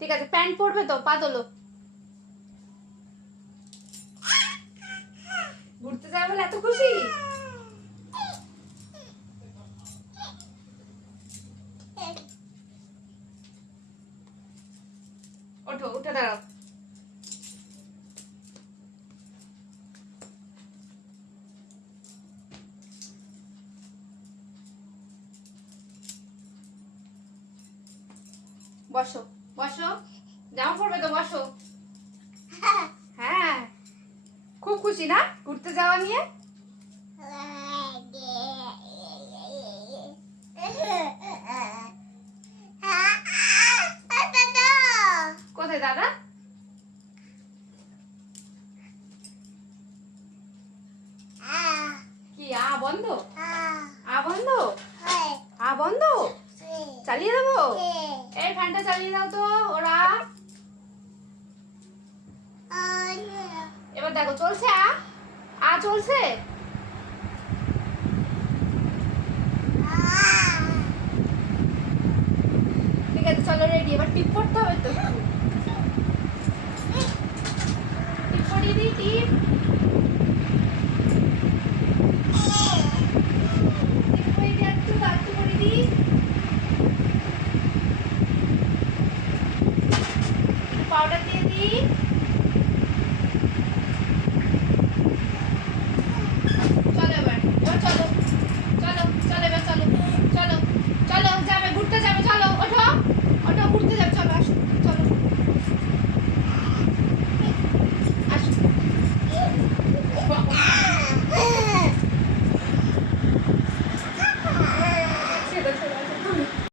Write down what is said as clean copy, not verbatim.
ঠিক আছে, প্যান্ট পরবে তো? পা তোলো। ঘুরতে যাবে বলে এত খুশি? ওঠো, উঠে দাঁড়াও। বসো বসো, জামা পরবে তো? বসো। হ্যাঁ, খুব খুশি না ঘুরতে যাওয়া নিয়ে? কোথায় দাদা? কি আ বন্ধ? আ বন্ধ? আ বন্ধ? চালিয়ে দেবো? এই ফ্যানটা চালিয়ে দাও তো। ওরা এবার দেখো চলছে। আ আ চলছে। ঠিক আছে, চলো রেডি। এবার টিপ করতে হবে তো।